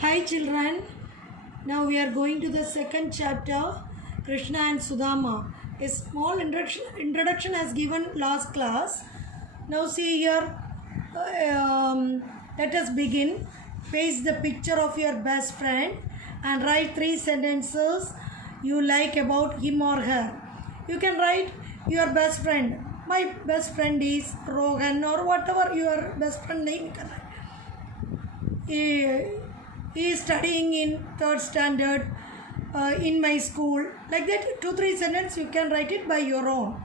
Hi children, now we are going to the second chapter, Krishna and Sudama. A small introduction as given last class. Now see here, let us begin. Paste the picture of your best friend and write 3 sentences you like about him or her. You can write your best friend. My best friend is Rohan, or whatever your best friend name you can write. He is studying in 3rd standard in my school. Like that, 2-3 sentences you can write it by your own.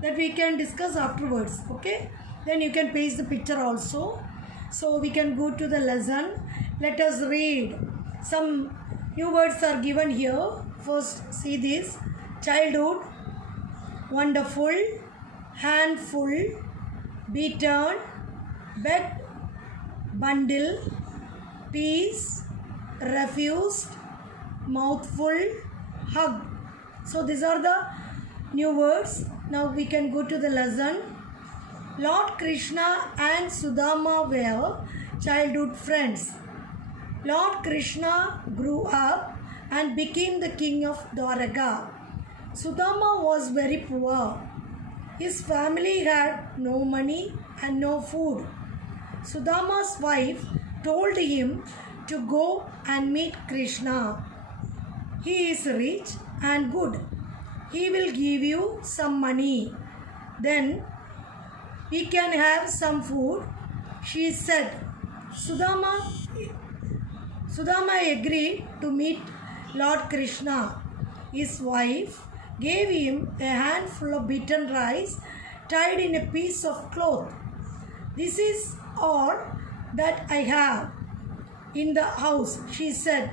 That we can discuss afterwards. Okay? Then you can paste the picture also. So we can go to the lesson. Let us read. Some new words are given here. First, see this: childhood, wonderful, handful, beaten, bed, bundle, peace, refused, mouthful, hug. So these are the new words. Now we can go to the lesson. Lord Krishna and Sudama were childhood friends. Lord Krishna grew up and became the king of Dwaraka. Sudama was very poor. His family had no money and no food. Sudama's wife told him to go and meet Krishna. He is rich and good. He will give you some money. Then we can have some food, she said. Sudama agreed to meet Lord Krishna. His wife gave him a handful of beaten rice tied in a piece of cloth. This is all that I have in the house, she said.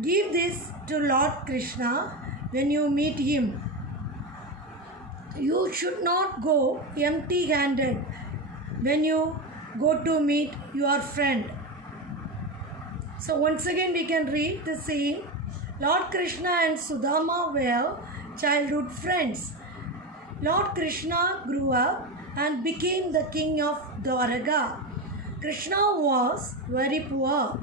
Give this to Lord Krishna when you meet him. You should not go empty-handed when you go to meet your friend. So once again we can read the scene. Lord Krishna and Sudama were childhood friends. Lord Krishna grew up and became the king of Dwaraka. Krishna was very poor.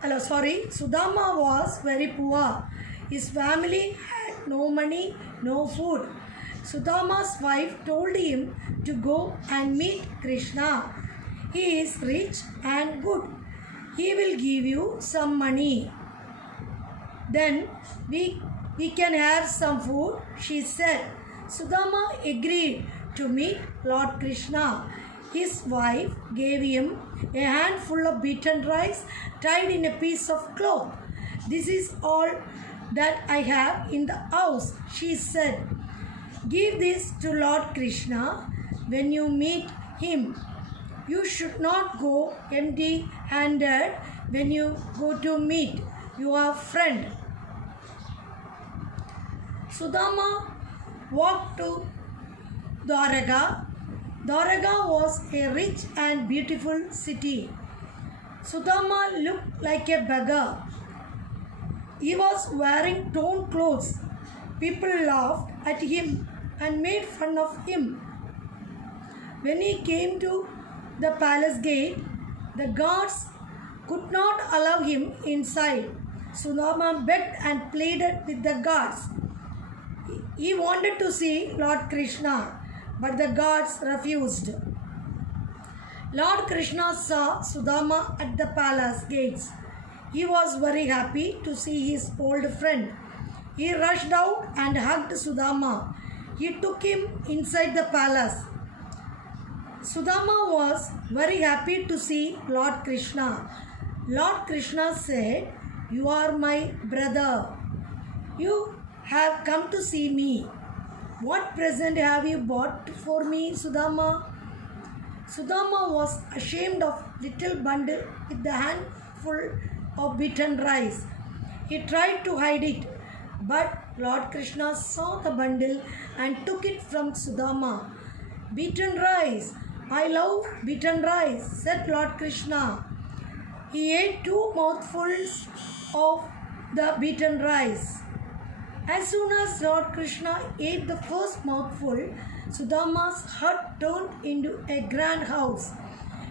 Sudama was very poor. His family had no money, no food. Sudama's wife told him to go and meet Krishna. He is rich and good. He will give you some money. Then we can have some food, she said. Sudama agreed to meet Lord Krishna. His wife gave him a handful of beaten rice tied in a piece of cloth. This is all that I have in the house, she said. Give this to Lord Krishna when you meet him. You should not go empty-handed when you go to meet your friend. Sudama walked to Dwaraka. Dwaraka was a rich and beautiful city. Sudama looked like a beggar. He was wearing torn clothes. People laughed at him and made fun of him. When he came to the palace gate, the guards could not allow him inside. Sudama begged and pleaded with the guards. He wanted to see Lord Krishna, but the guards refused. Lord Krishna saw Sudama at the palace gates. He was very happy to see his old friend. He rushed out and hugged Sudama. He took him inside the palace. Sudama was very happy to see Lord Krishna. Lord Krishna said, "You are my brother. You have come to see me. What present have you bought for me, Sudama?" Sudama was ashamed of little bundle with the handful of beaten rice. He tried to hide it, but Lord Krishna saw the bundle and took it from Sudama. "Beaten rice. I love beaten rice," said Lord Krishna. He ate 2 mouthfuls of the beaten rice. As soon as Lord Krishna ate the first mouthful, Sudama's hut turned into a grand house.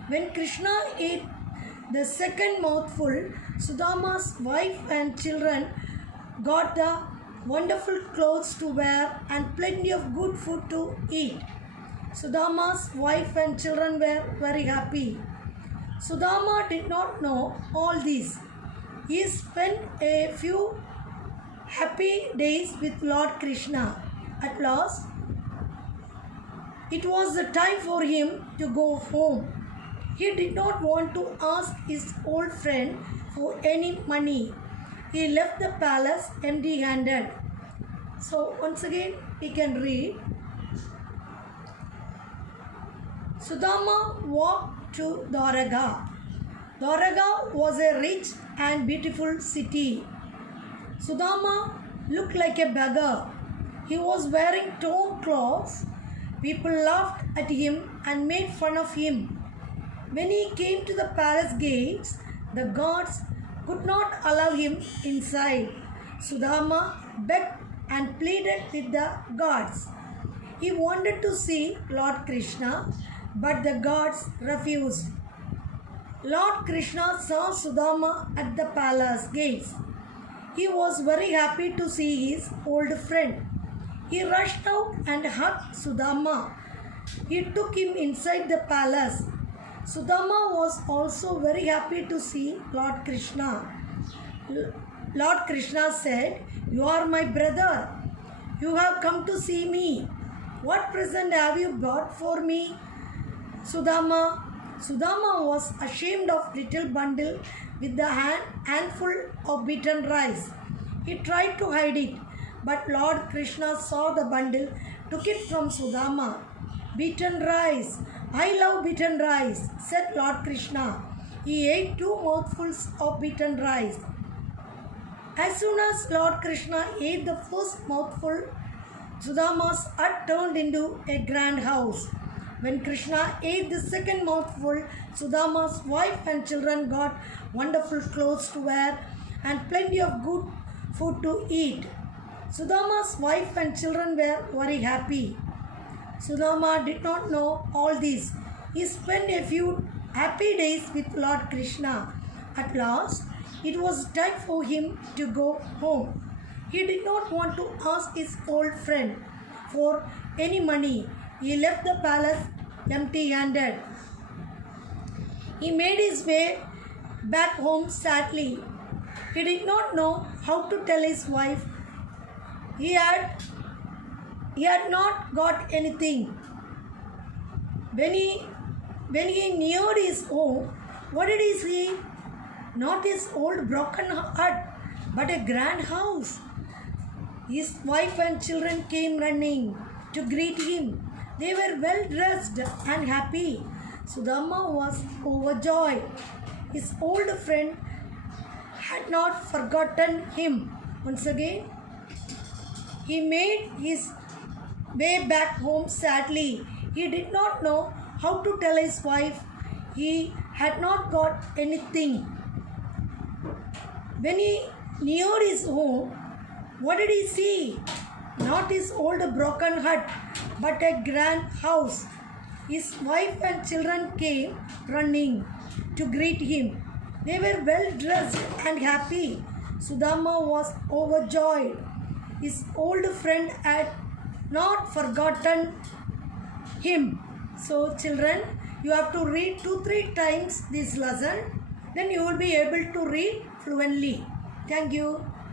When Krishna ate the second mouthful, Sudama's wife and children got the wonderful clothes to wear and plenty of good food to eat. Sudama's wife and children were very happy. Sudama did not know all this. He spent a few happy days with Lord Krishna. At last, it was the time for him to go home. He did not want to ask his old friend for any money. He left the palace empty-handed. So once again we can read. Sudama walked to Dwaraka. Dwaraka was a rich and beautiful city. Sudama looked like a beggar. He was wearing torn clothes. People laughed at him and made fun of him. When he came to the palace gates, the guards could not allow him inside. Sudama begged and pleaded with the guards. He wanted to see Lord Krishna, but the guards refused. Lord Krishna saw Sudama at the palace gates. He was very happy to see his old friend. He rushed out and hugged Sudama. He took him inside the palace. Sudama was also very happy to see Lord Krishna. Lord Krishna said, "You are my brother. You have come to see me. What present have you brought for me?" Sudama was ashamed of little bundle with the handful of beaten rice. He tried to hide it, but Lord Krishna saw the bundle, took it from Sudama. "Beaten rice. I love beaten rice," said Lord Krishna. He ate 2 mouthfuls of beaten rice. As soon as Lord Krishna ate the first mouthful, Sudama's hut turned into a grand house. When Krishna ate the second mouthful, Sudama's wife and children got wonderful clothes to wear and plenty of good food to eat. Sudama's wife and children were very happy. Sudama did not know all this. He spent a few happy days with Lord Krishna. At last, it was time for him to go home. He did not want to ask his old friend for any money. He left the palace empty-handed. He made his way back home sadly. He did not know how to tell his wife he had not got anything. When he neared his home, what did he see? Not his old broken hut, but a grand house. His wife and children came running to greet him. They were well dressed and happy. Sudama was overjoyed. His old friend had not forgotten him. Once again, he made his way back home sadly. He did not know how to tell his wife he had not got anything. When he neared his home, what did he see? Not his old broken hut, but a grand house. His wife and children came running to greet him. They were well dressed and happy. Sudama was overjoyed. His old friend had not forgotten him. So children, you have to read 2-3 times this lesson. Then you will be able to read fluently. Thank you.